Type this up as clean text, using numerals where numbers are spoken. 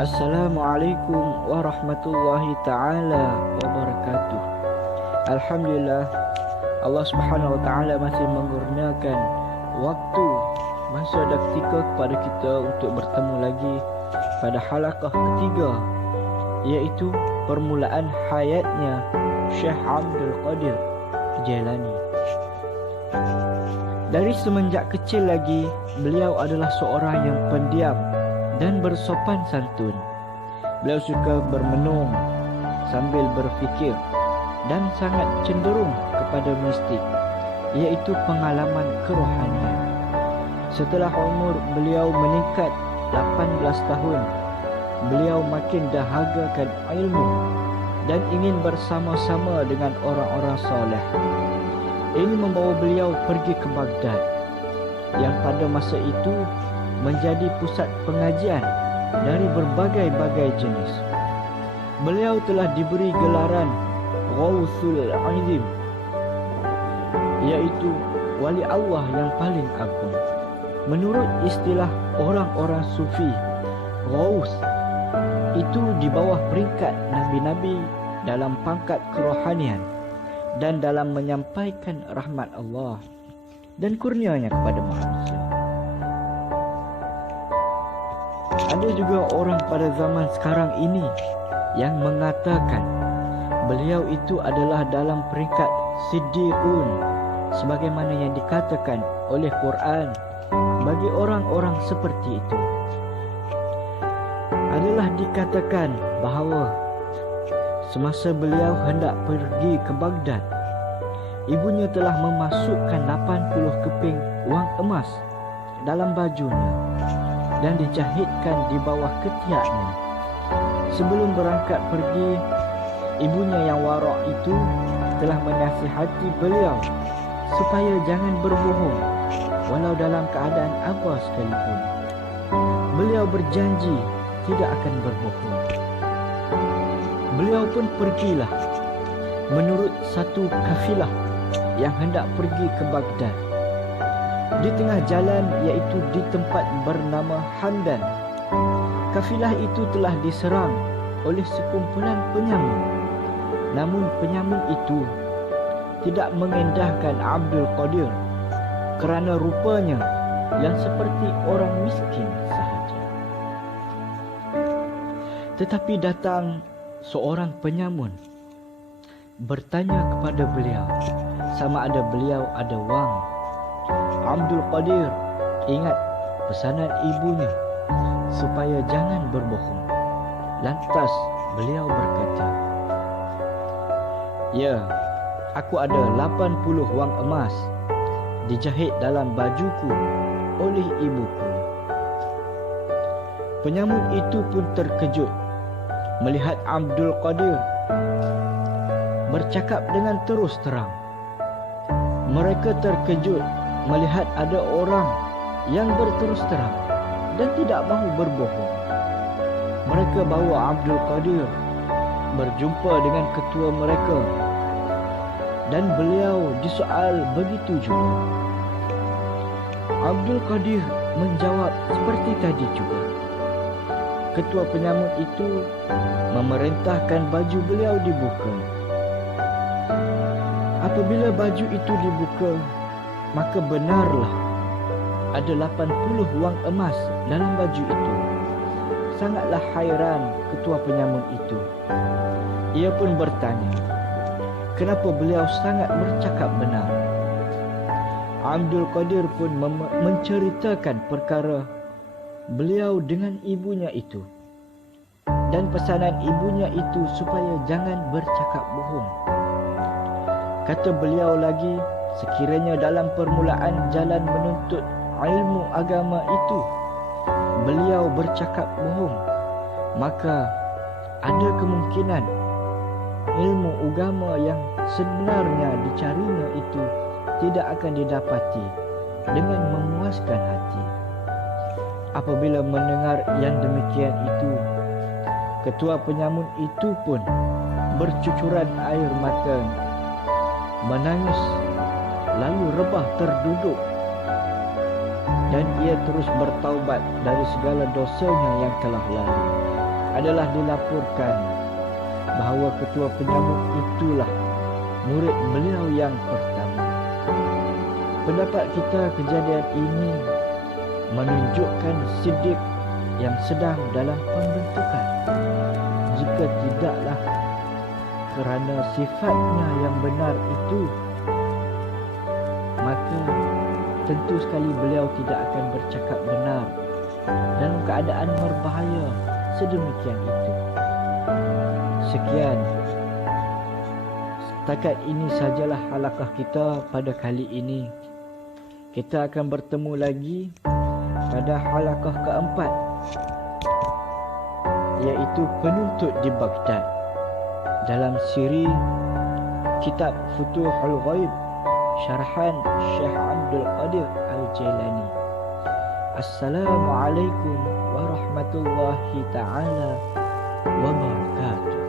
Assalamualaikum warahmatullahi ta'ala wabarakatuh. Alhamdulillah, Allah subhanahu wa ta'ala masih mengurniakan waktu, masa dan ketika kepada kita untuk bertemu lagi pada halaqah ketiga, iaitu permulaan hayatnya Syekh Abdul Qadir Jailani. Dari semenjak kecil lagi, beliau adalah seorang yang pendiam dan bersopan santun. Beliau suka bermenung sambil berfikir dan sangat cenderung kepada mistik, iaitu pengalaman kerohanian. Setelah umur beliau meningkat 18 tahun, beliau makin dahagakan ilmu dan ingin bersama-sama dengan orang-orang soleh. Ini membawa beliau pergi ke Baghdad, yang pada masa itu menjadi pusat pengajian dari berbagai-bagai jenis. Beliau telah diberi gelaran Ghawthul Azim, iaitu wali Allah yang paling agung. Menurut istilah orang-orang sufi, Ghawth itu di bawah peringkat nabi-nabi dalam pangkat kerohanian dan dalam menyampaikan rahmat Allah dan kurnianya kepada manusia. Ada juga orang pada zaman sekarang ini yang mengatakan beliau itu adalah dalam peringkat Siddiqun, sebagaimana yang dikatakan oleh Quran bagi orang-orang seperti itu. Adalah dikatakan bahawa semasa beliau hendak pergi ke Baghdad, ibunya telah memasukkan 80 keping wang emas dalam bajunya dan dijahitkan di bawah ketiaknya. Sebelum berangkat pergi, ibunya yang warak itu telah menasihati beliau supaya jangan berbohong walau dalam keadaan apa sekalipun. Beliau berjanji tidak akan berbohong. Beliau pun pergilah menurut satu kafilah yang hendak pergi ke Baghdad. Di tengah jalan, iaitu di tempat bernama Hamdan, kafilah itu telah diserang oleh sekumpulan penyamun. Namun penyamun itu tidak mengendahkan Abdul Qadir kerana rupanya yang seperti orang miskin sahaja. Tetapi datang seorang penyamun bertanya kepada beliau sama ada beliau ada wang. Abdul Qadir ingat pesanan ibunya supaya jangan berbohong. Lantas beliau berkata, "Ya, aku ada 80 wang emas dijahit dalam bajuku oleh ibuku." Penyamun itu pun terkejut melihat Abdul Qadir bercakap dengan terus terang. Mereka terkejut melihat ada orang yang berterus terang dan tidak mahu berbohong. Mereka bawa Abdul Qadir berjumpa dengan ketua mereka dan beliau disoal begitu juga. Abdul Qadir menjawab seperti tadi juga. Ketua penyamun itu memerintahkan baju beliau dibuka. Apabila baju itu dibuka, maka benarlah ada 80 wang emas dalam baju itu. Sangatlah hairan ketua penyamun itu. Ia pun bertanya, kenapa beliau sangat bercakap benar? Abdul Qadir pun menceritakan perkara beliau dengan ibunya itu dan pesanan ibunya itu supaya jangan bercakap bohong. Kata beliau lagi, sekiranya dalam permulaan jalan menuntut ilmu agama itu beliau bercakap bohong, maka ada kemungkinan ilmu agama yang sebenarnya dicarinya itu tidak akan didapati dengan memuaskan hati. Apabila mendengar yang demikian itu, ketua penyamun itu pun bercucuran air mata, menangis, lalu rebah terduduk dan ia terus bertaubat dari segala dosanya yang telah lalu. adalah dilaporkan bahawa ketua penyambut itulah murid beliau yang pertama. Pendapat kita, kejadian ini menunjukkan Siddiq yang sedang dalam pembentukan. Jika tidaklah kerana sifatnya yang benar itu, maka tentu sekali beliau tidak akan bercakap benar dalam keadaan berbahaya sedemikian itu. Sekian, setakat ini sajalah halaqah kita pada kali ini. Kita akan bertemu lagi pada halaqah keempat, iaitu penuntut di Baghdad, dalam siri kitab Futuhul Ghaib syarahan Syekh Abdul Qadir Al-Jailani. Assalamualaikum warahmatullahi taala wabarakatuh.